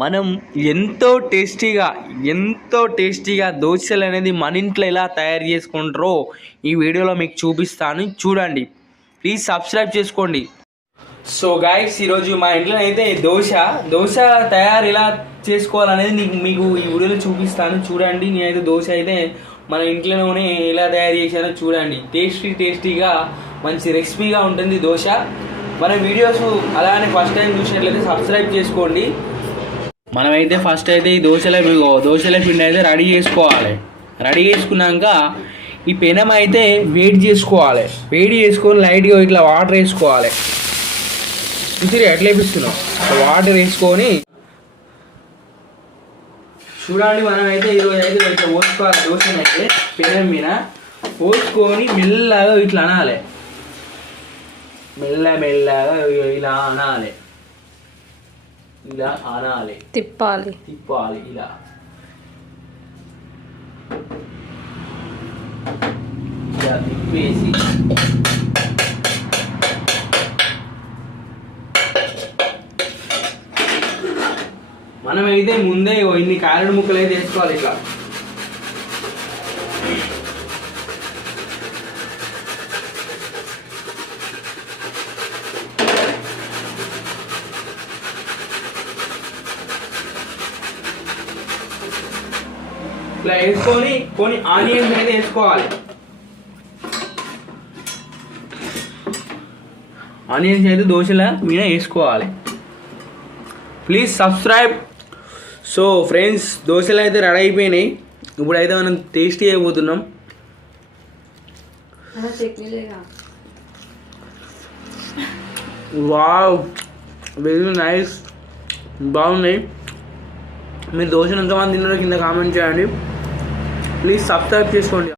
మనం ఎంతో టేస్టీగా దోశలు అనేది మన ఇంట్లో ఎలా తయారు చేసుకుంటారో ఈ వీడియోలో మీకు చూపిస్తాను, చూడండి. ప్లీజ్ సబ్స్క్రైబ్ చేసుకోండి. సో గైస్, ఈరోజు మా ఇంట్లో అయితే దోశ తయారు ఎలా చేసుకోవాలనేది మీకు ఈ వీడియోలో చూపిస్తాను, చూడండి. నేనైతే దోశ అయితే మన ఇంట్లోనే ఎలా తయారు చేశానో చూడండి. టేస్టీగా మంచి రెసిపీగా ఉంటుంది దోశ. మన వీడియోస్ అలానే ఫస్ట్ టైం చూసినట్లయితే సబ్స్క్రైబ్ చేసుకోండి. మనమైతే ఫస్ట్ అయితే ఈ దోశల పిండి అయితే రెడీ చేసుకోవాలి. రెడీ చేసుకున్నాక ఈ పెనం అయితే వేడి చేసుకొని లైట్గా ఇట్లా వాటర్ వేసుకోవాలి. చూసిరి ఎట్లా వేపిస్తున్నాం, వాటర్ వేసుకొని చూడండి. మనమైతే ఈరోజు అయితే ఇట్లా పోసుకోవాలి. దోశని అయితే పెనం మీద పోసుకొని మెల్లగా ఇట్లా అనాలి. మెల్లగా ఇలా అనాలి, తిప్పాలి ఇలా. తిప్పేసి మనమైతే ముందే ఇన్ని కారెడు ముక్కలు అయితే వేసుకోవాలి. ఇట్లా ఇట్లా వేసుకొని కొన్ని ఆనియన్స్ అయితే వేసుకోవాలి. ఆనియన్స్ అయితే దోశల మీద వేసుకోవాలి. Please subscribe. సో ఫ్రెండ్స్, దోశలు అయితే రెడీ అయిపోయినాయి. ఇప్పుడైతే మనం టేస్టీ అయిపోతున్నాం. వావ్, వెరీ నైస్, బాగున్నాయి. మీరు దోశను ఎంతమంది తిన్నారో కింద కామెంట్ చేయండి. ప్లీజ్ సబ్స్క్రైబ్ చేసుకోండి.